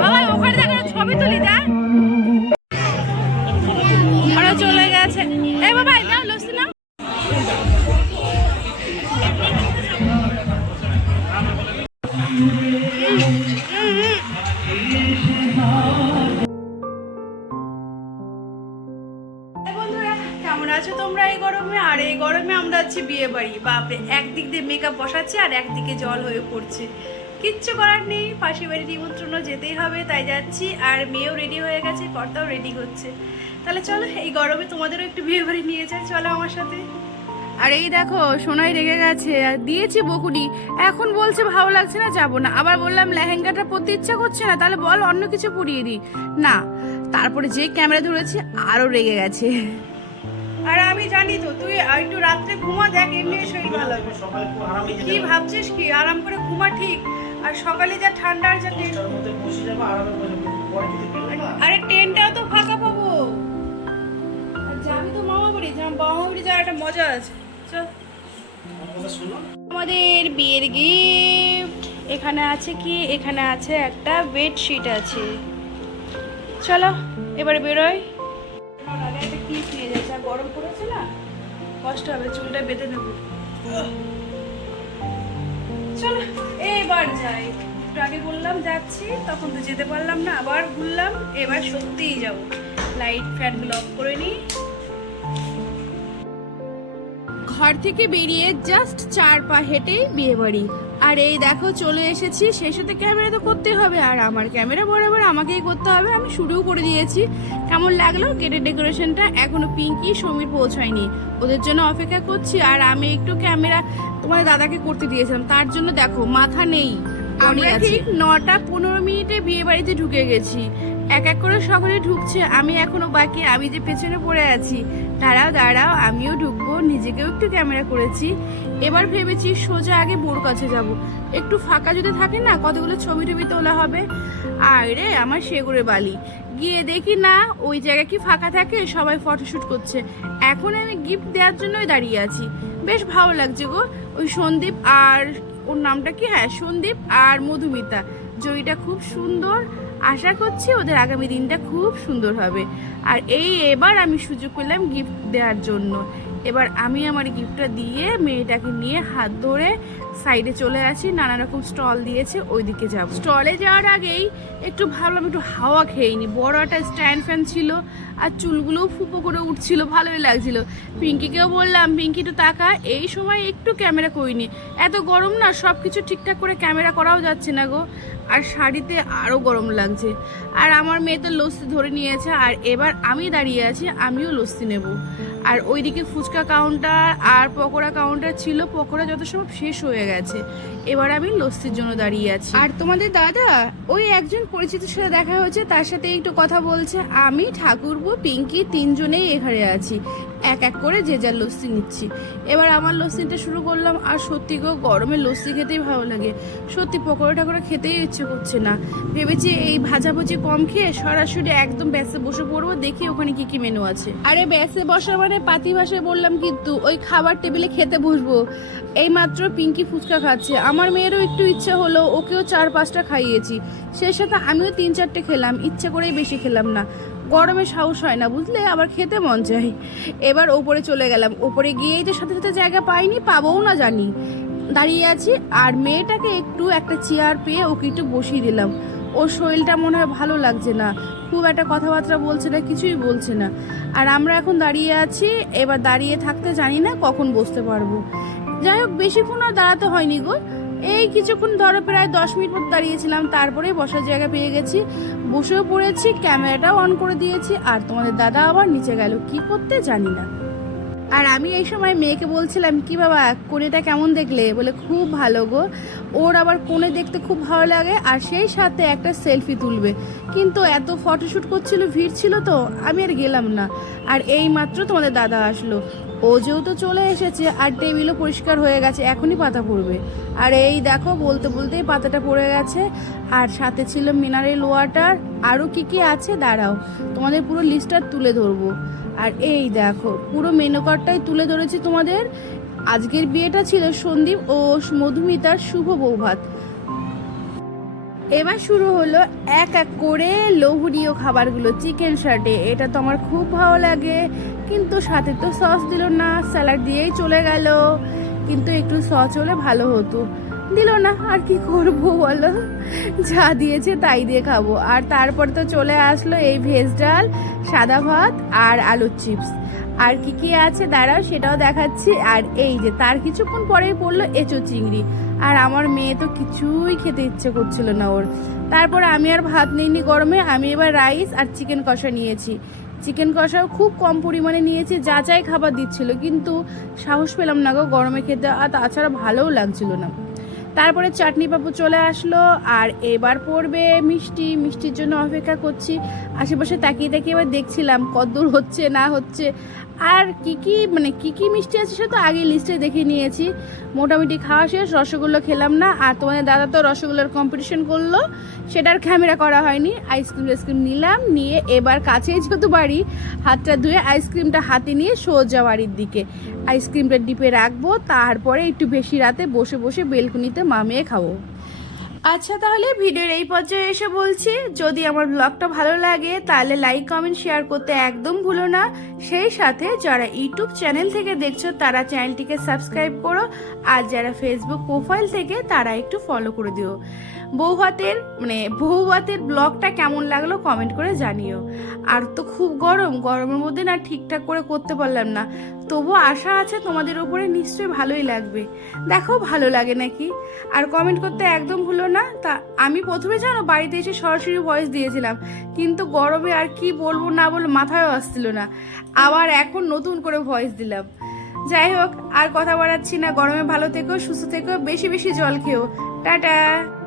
বাবা, ওখানে দেখো, ছবি তুলি যা ওরা চলে গেছে। এ বাবা, এই নাও, লস্যি নাও। আছো তোমরা এই গরমে? আর এই গরমে আমরা আছি বিয়ে বাড়ি একদিক দিয়ে মেকআপ বসাচ্ছে আর একদিকে জল হয়ে পড়ছে। কিচ্ছু করার নেই পাশের বাড়ির নিমন্ত্রণও যেতেই হবে তাই যাচ্ছি আর মেয়েও রেডি হয়ে গেছে কর্তাও রেডি হচ্ছে। তাহলে চলো এই গরমে তোমাদেরও একটু বিয়ে বাড়ি নিয়ে যাই চলো আমার সাথে। আর এই দেখো সোনাই রেগে গেছে দিয়েছি বকুনি। এখন বলছে ভালো লাগছে না যাব না। আবার বললাম লেহেঙ্গাটা পরতে ইচ্ছা করছে না তাহলে বল অন্য কিছু পরিয়ে দিই। না তারপরে যে ক্যামেরা ধরেছি আরও রেগে গেছে। আর আমি জানি তো তুই একটু রাত্রে ঘুমা দেখ এমনি শরীর ভালো কি ভাবছিস কি? আরাম করে ঘুমা ঠিক। আর সকালে যা ঠান্ডা আর যা আরে ট্রেনটাও তো ফাঁকা পাবো। আর যাবি তো মামা বাড়ি যা মামা বাড়ি যাওয়ার একটা মজা আছে। চল। আমাদের বিয়ের গিফট এখানে আছে কি? এখানে আছে একটা বেডশিট আছে। চলো এবারে আগে একটা ক্লিপ নিয়ে যাচ্ছে গরম পড়েছে না? কষ্ট হবে চুলটা বেঁধে নেব। চলো, এবার যাই। একটু আগে বললাম যাচ্ছি, তখন তো যেতে পারলাম না, আবার ঘুরলাম, এবার সত্যিই যাব। লাইট ফ্যানগুলো অফ করে নিই। ঘর থেকে বেরিয়ে জাস্ট চার পা হেঁটেই বিয়ে বাড়ি। আর এই দেখো চলে এসেছি। সেই সাথে ক্যামেরা তো করতে হবে। আর আমার ক্যামেরা বরাবর আমাকেই করতে হবে। আমি শুরুও করে দিয়েছি। কেমন লাগল? গেটের ডেকোরেশনটা এখনও পিঙ্কি সমীর পৌঁছায়নি। ওদের জন্য অপেক্ষা করছি। আর আমি একটু ক্যামেরা তোমার দাদাকে করতে দিয়েছিলাম। তার জন্য দেখো মাথা নেই। আমরা ঠিক নটা পনেরো মিনিটে বিয়ে বাড়িতে ঢুকে গেছি। এক এক করে সকলে ঢুকছে, আমি এখনও বাকি, আমি যে পেছনে পড়ে আছি। দাঁড়াও দাঁড়াও, আমিও ঢুকবো, নিজেকেও একটু ক্যামেরা করেছি। এবার ভেবেছি সোজা আগে বোর কাছে যাব। একটু ফাঁকা যদি থাকে না, কতগুলো ছবি টবি তোলা হবে? আর রে আমার সেগুড়ে বালি। গিয়ে দেখি না, ওই জায়গা কি ফাঁকা থাকে? সবাই ফটোশুট করছে। এখন আমি গিফট দেওয়ার জন্যই দাঁড়িয়ে আছি। বেশ ভালো লাগছে গো। ওই সন্দীপ আর, ওর নামটা কি? হ্যাঁ সন্দীপ আর মধুমিতা। জয়ীটা খুব সুন্দর। আশা করছি ওদের আগামী দিনটা খুব সুন্দর হবে। আর এই এবার আমি সুযোগ পেলাম গিফট দেওয়ার জন্য। এবার আমি আমার গিফটটা দিয়ে মেয়েটাকে নিয়ে হাত ধরে সাইডে চলে আসি, নানা রকম স্টল দিয়েছে, ওইদিকে যাব। স্টলে যাওয়ার আগেই একটু ভাবলাম, একটু হাওয়া খেয়ে নি। বড় একটা স্ট্যান্ড ফ্যান ছিল, আর চুলগুলোও ফুপো করে উঠছিল, ভালোই লাগছিল। পিঙ্কিকেও বললাম, পিঙ্কি, একটু তাকা। এই সময় একটু ক্যামেরা করিনি। এত গরম না সব কিছু ঠিকঠাক করে ক্যামেরা করাও যাচ্ছে না গো। আর শাড়িতে আরও গরম লাগছে। আর আমার মেয়ে তো লস্যি ধরে নিয়েছে, আর এবার আমি দাঁড়িয়ে আছি, আমিও লস্যি নেব। আর ওইদিকে ফুচকা কাউন্টার আর পকোড়া কাউন্টার ছিল, পকোড়া যত সব শেষ হয়ে গেছে। এবার আমি লস্যির জন্য দাঁড়িয়ে আছি। আর তোমাদের দাদা, ওই একজন পরিচিতের সাথে দেখা হয়েছে, তার সাথে একটু কথা বলছে। আমি ঠাকুরবো পিঙ্কি তিনজনেই এখানে আছি। এক এক করে যে যার লস্যি নিচ্ছি। এবার আমার লস্যি নিতে শুরু করলাম, আর সত্যি গো, গরমে লস্যি খেতেই ভালো লাগে। সত্যি পকোড়া টাকোড়া খেতেই ইচ্ছে করছে না। ভেবেছি এই ভাজাভুজি কম খেয়ে সরাসরি একদম ব্যাসে বসে পড়ব, দেখি ওখানে কি কি মেনু আছে। আরে ব্যাসে বসা মানে পাতি ভাষায় বললাম কিন্তু, ওই খাবার টেবিলে খেতে বসবো। এই মাত্র পিঙ্কি ফুচকা খাচ্ছে। আমার মেয়েরও একটু ইচ্ছে হলো, ওকেও চার পাঁচটা খাইয়েছি। সেই সাথে আমিও তিন চারটে খেলাম, ইচ্ছে করেই বেশি খেলাম না। গরমে সাহস হয় না, বুঝলে? আবার খেতে মন চাই এবার ওপরে চলে গেলাম। ওপরে গিয়েই তো সাথে সাথে জায়গা পাইনি, পাবোও না জানি। দাঁড়িয়ে আছি, আর মেয়েটাকে একটু একটা চেয়ার পেয়ে ওকে একটু বসিয়ে দিলাম। ওর শরীরটা মনে হয় ভালো লাগছে না। খুব একটা কথাবার্তা বলছে না, কিছুই বলছে না। আর আমরা এখন দাঁড়িয়ে আছি, এবার দাঁড়িয়ে থাকতে জানি না কখন বসতে পারব। যাই হোক, বেশিক্ষণ আর দাঁড়াতে হয়নি গো। এই কিছুক্ষণ ধরো প্রায় দশ মিনিট মতো দাঁড়িয়েছিলাম তারপরে বসার জায়গা পেয়ে গেছি। বসেও পড়েছি, ক্যামেরাটাও অন করে দিয়েছি, আর তোমাদের দাদা আবার নিচে গেল, কি করতে জানি না। আর আমি এই সময় মেয়েকে বলছিলাম, কি বাবা, কোণেটা কেমন দেখলে? বলে, খুব ভালো গো। ওর আবার কোণে দেখতে খুব ভালো লাগে, আর সেই সাথে একটা সেলফি তুলবে। কিন্তু এত ফটোশ্যুট করছিল, ভিড় ছিল তো, আমি আর গেলাম না। আর এই মাত্র তোমাদের দাদা আসলো। ও যেহেতু চলে এসেছে, আর টেবিলও পরিষ্কার হয়ে গেছে, এখনই পাতা পড়বে। আর এই দেখো, বলতে বলতেই পাতাটা পড়ে গেছে। আর সাথে ছিল মিনারেল ওয়াটার। আরও কি কি আছে? দাঁড়াও, তোমাদের পুরো লিস্টটা তুলে ধরবো। আর এই দেখো, পুরো মেনু কার্ডটাই তুলে ধরেছি তোমাদের। আজকের বিয়েটা ছিল সন্দীপ ও মধুমিতার শুভ বৌভাত। এবার শুরু হলো এক এক করে লোভনীয় খাবারগুলো চিকেন শার্টে এটা তো আমার খুব ভালো লাগে। কিন্তু সাথে তো সস দিল না স্যালাড দিয়েই চলে গেল। কিন্তু একটু সস হলে ভালো হতো। দিল না, আর কি করব বলো? যা দিয়েছে তাই দিয়ে খাব। আর তারপর তো চলে আসলো এই ভেজ ডাল, সাদা ভাত আর আলুর চিপস আর কি কি আছে? দাঁড়াও, সেটাও দেখাচ্ছি। আর এই যে, তার কিছুক্ষণ পরেই পড়ল এঁচো চিংড়ি। আর আমার মেয়ে তো কিছুই খেতে ইচ্ছে করছিল না ওর। তারপর আমি আর ভাত নিইনি গরমে, আমি এবার রাইস আর চিকেন কষা নিয়েছি। চিকেন কষাও খুব কম পরিমাণে নিয়েছি, যা চাই খাবার দিচ্ছিল, কিন্তু সাহস পেলাম না গো গরমে খেতে, আর তাছাড়া ভালোও লাগছিল না। তারপরে চাটনি পাপু চলে আসলো, আর এবার পড়বে মিষ্টি, মিষ্টির জন্য অপেক্ষা করছি। আশেপাশে তাকিয়ে তাকিয়ে এবার দেখছিলাম কতদূর হচ্ছে, না হচ্ছে। আর কি কি মানে কি কি মিষ্টি আছে সে তো আগে লিস্টে দেখে নিয়েছি। মোটামুটি খাওয়া শেষ, রসগোল্লা খেলাম না। আর তোমাদের দাদা তো রসগোল্লার কম্পিটিশন করল, সেটার ক্যামেরা করা হয়নি। আইসক্রিম আইসক্রিম নিলাম, নিয়ে এবার কাছেই যেহেতু বাড়ি, হাতটা ধুয়ে আইসক্রিমটা হাতে নিয়ে সোজা বাড়ির দিকে আইসক্রিমটা ডিপে রাখব। তারপরে একটু বেশি রাতে বসে বসে বেলকুনিতে মামিয়ে খাব। আচ্ছা তাহলে ভিডিওর এই পর্যায়ে এসে বলছি, যদি আমার ব্লগটা ভালো লাগে, তাহলে লাইক কমেন্ট শেয়ার করতে একদম ভুলো না। সেই সাথে যারা ইউটিউব চ্যানেল থেকে দেখছ, তারা চ্যানেলটিকে সাবস্ক্রাইব করো। আর যারা ফেসবুক প্রোফাইল থেকে, তারা একটু ফলো করে দিও। বৌভাতের মানে বৌভাতের ব্লগটা কেমন লাগল কমেন্ট করে জানিও। আর তো খুব গরম, গরমের মধ্যে না ঠিকঠাক করে করতে পারলাম না। তবু আশা আছে তোমাদের ওপরে নিশ্চয়ই ভালোই লাগবে। দেখো ভালো লাগে নাকি? আর কমেন্ট করতে একদম ভুলো না। তা আমি প্রথমে জানো বাড়িতে এসে সরাসরি ভয়েস দিয়েছিলাম, কিন্তু গরমে আর কি বলব না বলব মাথায়ও আসছিল না। আবার এখন নতুন করে ভয়েস দিলাম। যাই হোক, আর কথা বাড়াচ্ছি না। গরমে ভালো থেকো, সুস্থ থেকো, বেশি বেশি জল খেও। টাটা!